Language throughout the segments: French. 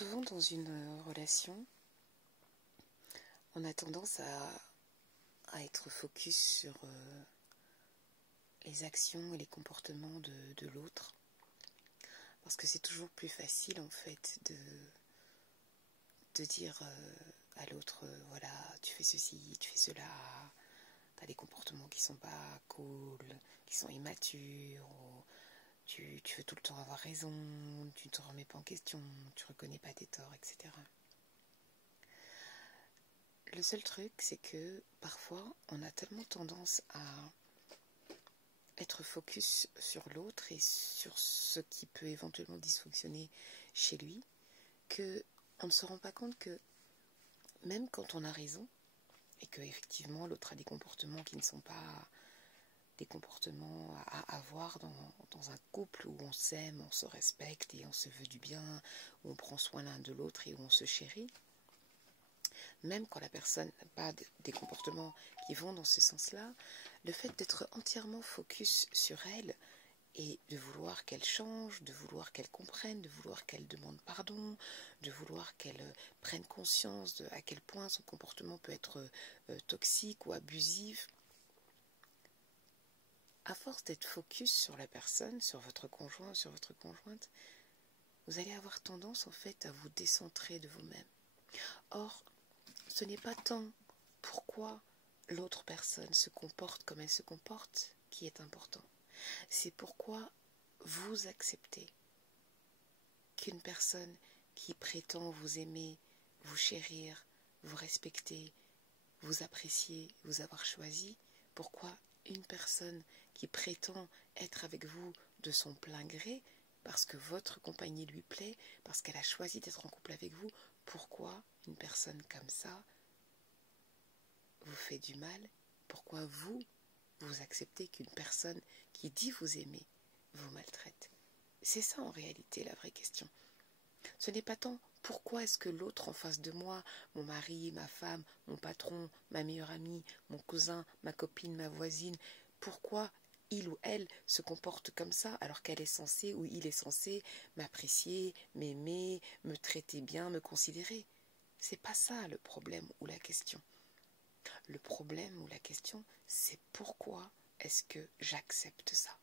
Souvent dans une relation, on a tendance à être focus sur les actions et les comportements de l'autre. Parce que c'est toujours plus facile en fait de dire à l'autre, voilà, tu fais ceci, tu fais cela, tu as des comportements qui sont pas cool, qui sont immatures, ou tu veux tout le temps avoir raison, tu ne te remets pas en question, tu reconnais pas tes torts, etc. Le seul truc, c'est que parfois, on a tellement tendance à être focus sur l'autre et sur ce qui peut éventuellement dysfonctionner chez lui, que on ne se rend pas compte que même quand on a raison, et que effectivement l'autre a des comportements qui ne sont pas des comportements à avoir dans un couple où on s'aime, on se respecte et on se veut du bien, où on prend soin l'un de l'autre et où on se chérit, même quand la personne n'a pas des comportements qui vont dans ce sens-là, le fait d'être entièrement focus sur elle et de vouloir qu'elle change, de vouloir qu'elle comprenne, de vouloir qu'elle demande pardon, de vouloir qu'elle prenne conscience de à quel point son comportement peut être toxique ou abusif, à force d'être focus sur la personne, sur votre conjoint, sur votre conjointe, vous allez avoir tendance en fait à vous décentrer de vous-même. Or, ce n'est pas tant pourquoi l'autre personne se comporte comme elle se comporte qui est important. C'est pourquoi vous acceptez qu'une personne qui prétend vous aimer, vous chérir, vous respecter, vous apprécier, vous avoir choisi, pourquoi une personne qui prétend être avec vous de son plein gré, parce que votre compagnie lui plaît, parce qu'elle a choisi d'être en couple avec vous, pourquoi une personne comme ça vous fait du mal? Pourquoi vous acceptez qu'une personne qui dit vous aimer vous maltraite? C'est ça en réalité la vraie question. Ce n'est pas tant pourquoi est-ce que l'autre en face de moi, mon mari, ma femme, mon patron, ma meilleure amie, mon cousin, ma copine, ma voisine, pourquoi il ou elle se comporte comme ça alors qu'elle est censée ou il est censé m'apprécier, m'aimer, me traiter bien, me considérer. C'est pas ça le problème ou la question. Le problème ou la question, c'est pourquoi est-ce que j'accepte ça?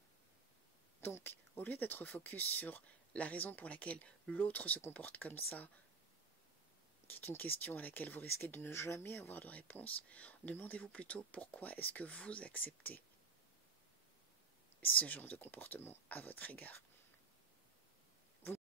Donc, au lieu d'être focus sur la raison pour laquelle l'autre se comporte comme ça, qui est une question à laquelle vous risquez de ne jamais avoir de réponse, demandez-vous plutôt pourquoi est-ce que vous acceptez ce genre de comportement à votre égard.